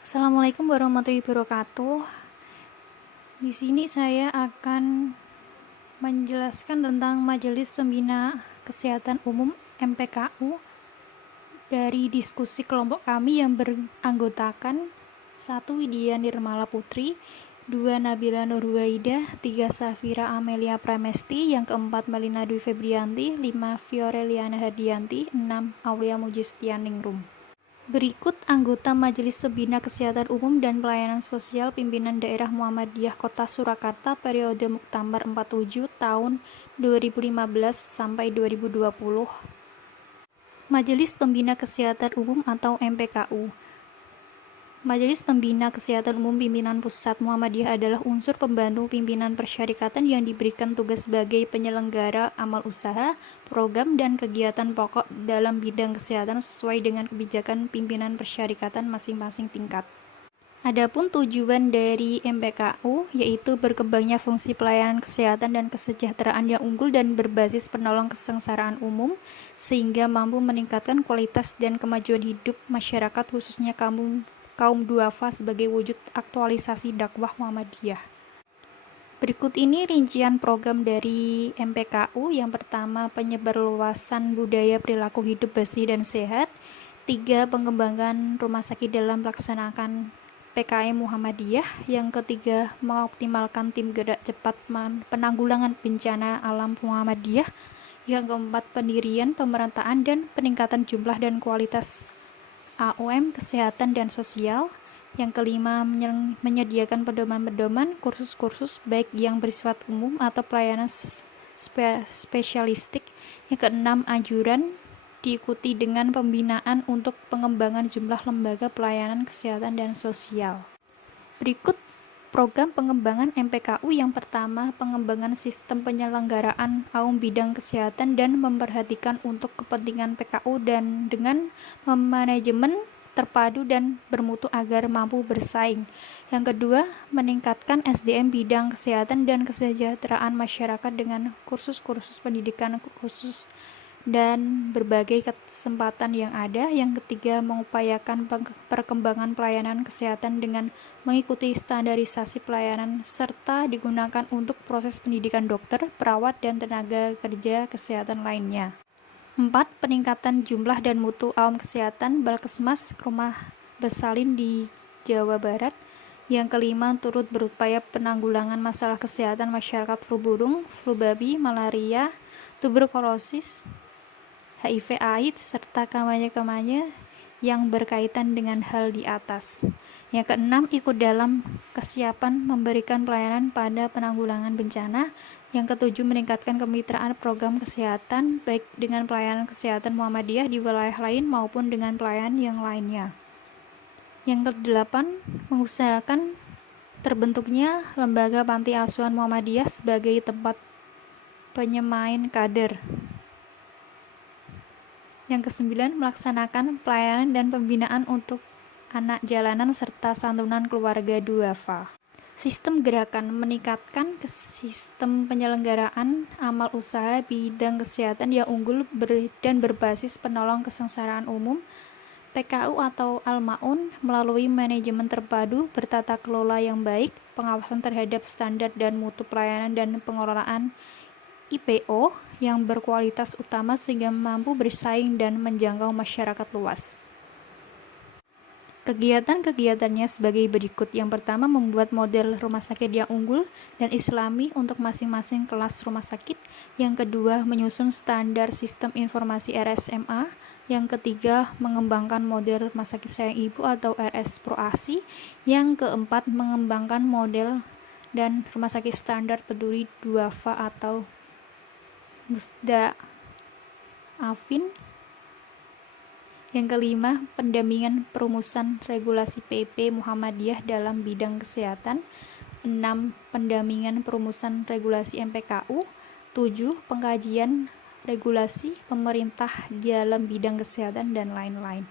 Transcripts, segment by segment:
Assalamualaikum warahmatullahi wabarakatuh. Di sini saya akan menjelaskan tentang Majelis Pembina Kesehatan Umum (MPKU) dari diskusi kelompok kami yang beranggotakan 1. Widya Nirmala Putri, 2. Nabila Nurwaidah, 3. Safira Amelia Pramesti, yang keempat Melina Dwi Febrianti, 5. Fioreliana Hadianti, 6. Aulia Mujistianingrum. Berikut anggota Majelis Pembina Kesehatan Umum dan Pelayanan Sosial Pimpinan Daerah Muhammadiyah Kota Surakarta periode Muktamar 47 tahun 2015 sampai 2020. Majelis Pembina Kesehatan Umum atau MPKU. Majelis Pembina Kesehatan Umum Pimpinan Pusat Muhammadiyah adalah unsur pembantu pimpinan persyarikatan yang diberikan tugas sebagai penyelenggara amal usaha, program, dan kegiatan pokok dalam bidang kesehatan sesuai dengan kebijakan pimpinan persyarikatan masing-masing tingkat. Adapun tujuan dari MPKU yaitu berkembangnya fungsi pelayanan kesehatan dan kesejahteraan yang unggul dan berbasis penolong kesengsaraan umum sehingga mampu meningkatkan kualitas dan kemajuan hidup masyarakat khususnya kaum duafa sebagai wujud aktualisasi dakwah Muhammadiyah. Berikut ini rincian program dari MPKU. Yang pertama, penyebarluasan budaya perilaku hidup bersih dan sehat. 3. Pengembangan rumah sakit dalam melaksanakan PKM Muhammadiyah. Yang ketiga, mengoptimalkan tim gerak cepat penanggulangan bencana alam Muhammadiyah. Yang keempat, pendirian, pemerataan, dan peningkatan jumlah dan kualitas AUM Kesehatan dan Sosial. Yang kelima, menyediakan pedoman-pedoman kursus-kursus baik yang bersifat umum atau pelayanan spesialistik. Yang keenam, anjuran diikuti dengan pembinaan untuk pengembangan jumlah lembaga pelayanan kesehatan dan sosial. Berikut program pengembangan MPKU. Yang pertama, pengembangan sistem penyelenggaraan AUM bidang kesehatan dan memperhatikan untuk kepentingan PKU dan dengan manajemen terpadu dan bermutu agar mampu bersaing. Yang kedua, meningkatkan SDM bidang kesehatan dan kesejahteraan masyarakat dengan kursus-kursus pendidikan khusus dan berbagai kesempatan yang ada. Yang ketiga, mengupayakan perkembangan pelayanan kesehatan dengan mengikuti standarisasi pelayanan serta digunakan untuk proses pendidikan dokter, perawat, dan tenaga kerja kesehatan lainnya. 4. Peningkatan jumlah dan mutu AUM kesehatan Balkesmas Rumah Bersalin di Jawa Barat. Yang kelima, turut berupaya penanggulangan masalah kesehatan masyarakat flu burung, flu babi, malaria, tuberkulosis, HIV/AIDS, serta kampanye-kampanye yang berkaitan dengan hal di atas. Yang keenam, ikut dalam kesiapan memberikan pelayanan pada penanggulangan bencana. Yang ketujuh, meningkatkan kemitraan program kesehatan baik dengan pelayanan kesehatan Muhammadiyah di wilayah lain maupun dengan pelayanan yang lainnya. Yang kedelapan, mengusahakan terbentuknya lembaga panti asuhan Muhammadiyah sebagai tempat penyemain kader. Yang kesembilan, melaksanakan pelayanan dan pembinaan untuk anak jalanan serta santunan keluarga duafa. Sistem gerakan meningkatkan sistem penyelenggaraan amal usaha bidang kesehatan yang unggul dan berbasis penolong kesengsaraan umum PKU atau Al-Ma'un melalui manajemen terpadu, bertata kelola yang baik, pengawasan terhadap standar dan mutu pelayanan dan pengelolaan IPO yang berkualitas utama sehingga mampu bersaing dan menjangkau masyarakat luas. Kegiatan-kegiatannya sebagai berikut. Yang pertama, membuat model rumah sakit yang unggul dan islami untuk masing-masing kelas rumah sakit. Yang kedua, menyusun standar sistem informasi RSMA. Yang ketiga, mengembangkan model rumah sakit sayang ibu atau RS Proasi. Yang keempat, mengembangkan model dan rumah sakit standar peduli duafa atau Musda Afin. Yang kelima, pendampingan perumusan regulasi PP Muhammadiyah dalam bidang kesehatan. 6. Pendampingan perumusan regulasi MPKU. 7. Pengkajian regulasi pemerintah dalam bidang kesehatan dan lain-lain.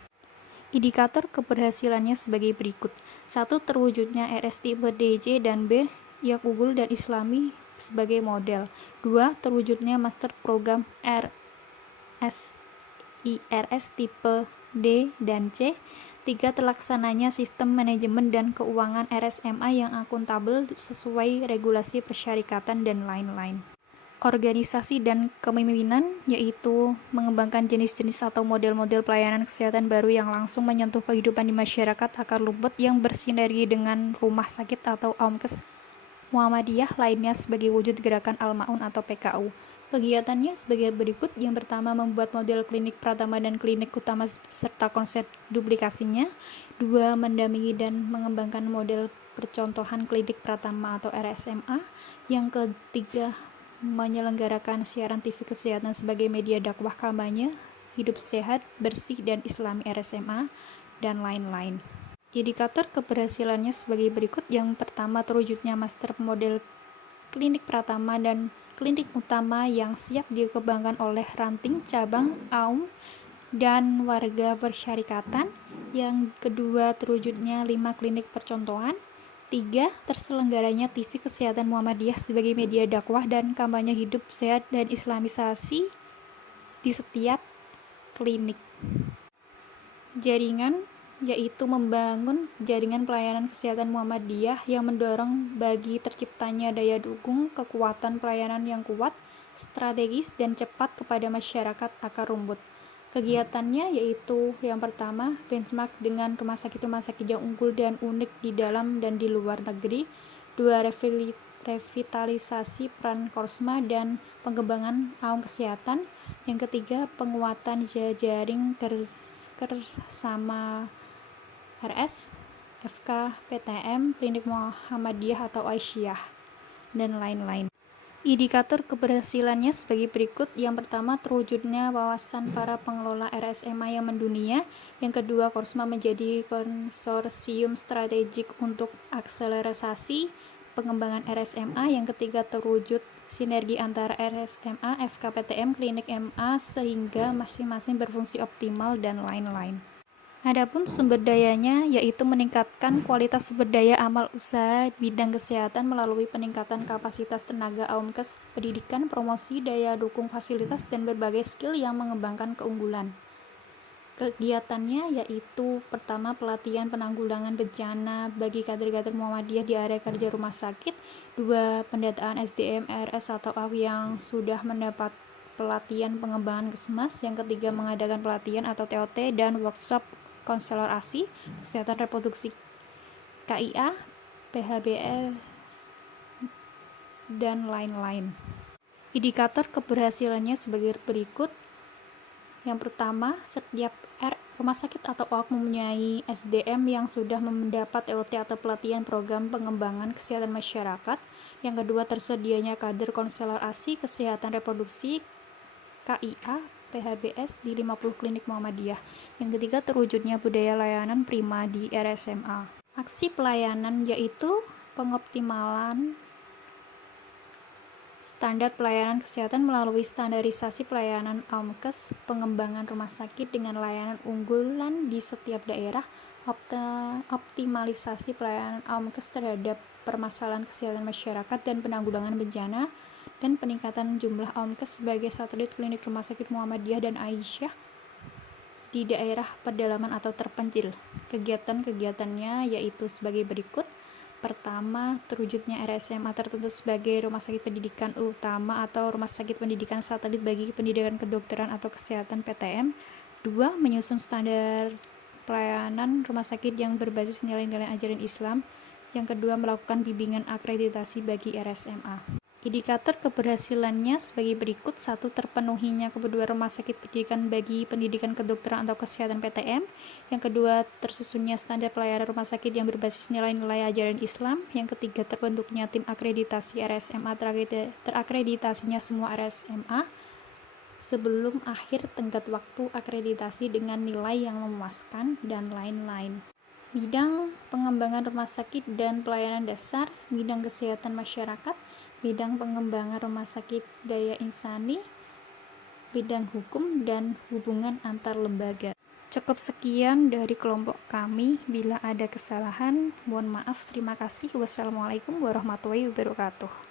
Indikator keberhasilannya sebagai berikut. 1. Terwujudnya RS tipe DC dan B yang unggul dan islami sebagai model. 2. Terwujudnya master program IRS tipe D dan C. ketiga, terlaksananya sistem manajemen dan keuangan RSMA yang akuntabel sesuai regulasi persyarikatan dan lain-lain. Organisasi dan kepemimpinan, yaitu mengembangkan jenis-jenis atau model-model pelayanan kesehatan baru yang langsung menyentuh kehidupan di masyarakat akar rumput yang bersinergi dengan rumah sakit atau Aumkes Muhammadiyah lainnya sebagai wujud gerakan Al-Ma'un atau PKU. Kegiatannya sebagai berikut. Yang pertama, membuat model klinik pratama dan klinik utama serta konsep duplikasinya. 2. Mendampingi dan mengembangkan model percontohan klinik pratama atau RSMA. Yang ketiga, menyelenggarakan siaran TV kesehatan sebagai media dakwah kampanye hidup sehat, bersih, dan islami RSMA, dan lain-lain. Indikator keberhasilannya sebagai berikut. Yang pertama, terwujudnya master model klinik pratama dan klinik utama yang siap dikembangkan oleh ranting, cabang, AUM, dan warga persyarikatan. Yang kedua, terwujudnya 5 klinik percontohan. 3. Terselenggaranya TV Kesehatan Muhammadiyah sebagai media dakwah dan kampanye hidup sehat dan islamisasi di setiap klinik. Jaringan, yaitu membangun jaringan pelayanan kesehatan Muhammadiyah yang mendorong bagi terciptanya daya dukung kekuatan pelayanan yang kuat, strategis, dan cepat kepada masyarakat akar rumput. Kegiatannya yaitu yang pertama, benchmark dengan rumah sakit yang unggul dan unik di dalam dan di luar negeri. 2. Revitalisasi peran Korsma dan pengembangan AUM kesehatan. Yang ketiga, penguatan jaring bersama RS, FK, PTM, Klinik Muhammadiyah atau Aisyah, dan lain-lain. Indikator keberhasilannya sebagai berikut. Yang pertama, terwujudnya wawasan para pengelola RSMA yang mendunia. Yang kedua, Korsma menjadi konsorsium strategik untuk akselerasi pengembangan RSMA. Yang ketiga, terwujud sinergi antara RSMA, FKPTM, Klinik MA sehingga masing-masing berfungsi optimal, dan lain-lain. Adapun sumber dayanya, yaitu meningkatkan kualitas sumber daya amal usaha bidang kesehatan melalui peningkatan kapasitas tenaga Aumkes, pendidikan, promosi, daya dukung fasilitas, dan berbagai skill yang mengembangkan keunggulan. Kegiatannya yaitu pertama, pelatihan penanggulangan bencana bagi kader-kader Muhammadiyah di area kerja rumah sakit. 2. Pendataan SDM RS atau AW yang sudah mendapat pelatihan pengembangan Kesmas. Yang ketiga, mengadakan pelatihan atau TOT dan workshop konselor ASI, kesehatan reproduksi KIA, PHBS, dan lain-lain. Indikator keberhasilannya sebagai berikut. Yang pertama, setiap rumah sakit atau OAK mempunyai SDM yang sudah mendapat TOT atau pelatihan program pengembangan kesehatan masyarakat. Yang kedua, tersedianya kader konselor ASI, kesehatan reproduksi KIA, PHBS di 50 klinik Muhammadiyah. Yang ketiga, terwujudnya budaya layanan prima di RSMA. Aksi pelayanan yaitu pengoptimalan standar pelayanan kesehatan melalui standarisasi pelayanan Aumkes, pengembangan rumah sakit dengan layanan unggulan di setiap daerah, optimalisasi pelayanan Aumkes terhadap permasalahan kesehatan masyarakat dan penanggulangan bencana, dan peningkatan jumlah Aumkes sebagai satelit klinik rumah sakit Muhammadiyah dan Aisyah di daerah pedalaman atau terpencil. Kegiatan-kegiatannya yaitu sebagai berikut. Pertama, terwujudnya RSMA tertentu sebagai rumah sakit pendidikan utama atau rumah sakit pendidikan satelit bagi pendidikan kedokteran atau kesehatan PTM. 2. Menyusun standar pelayanan rumah sakit yang berbasis nilai-nilai ajaran Islam. Yang kedua, melakukan bimbingan akreditasi bagi RSMA. Indikator keberhasilannya sebagai berikut. 1. Terpenuhinya kebutuhan rumah sakit pendidikan bagi pendidikan kedokteran atau kesehatan PTM. Yang kedua, tersusunnya standar pelayanan rumah sakit yang berbasis nilai-nilai ajaran Islam. Yang ketiga, terbentuknya tim akreditasi RSMA, terakreditasinya semua RSMA sebelum akhir tenggat waktu akreditasi dengan nilai yang memuaskan, dan lain-lain. Bidang pengembangan rumah sakit dan pelayanan dasar, bidang kesehatan masyarakat, bidang pengembangan rumah sakit daya insani, bidang hukum, dan hubungan antar lembaga. Cukup sekian dari kelompok kami. Bila ada kesalahan, mohon maaf. Terima kasih. Wassalamualaikum warahmatullahi wabarakatuh.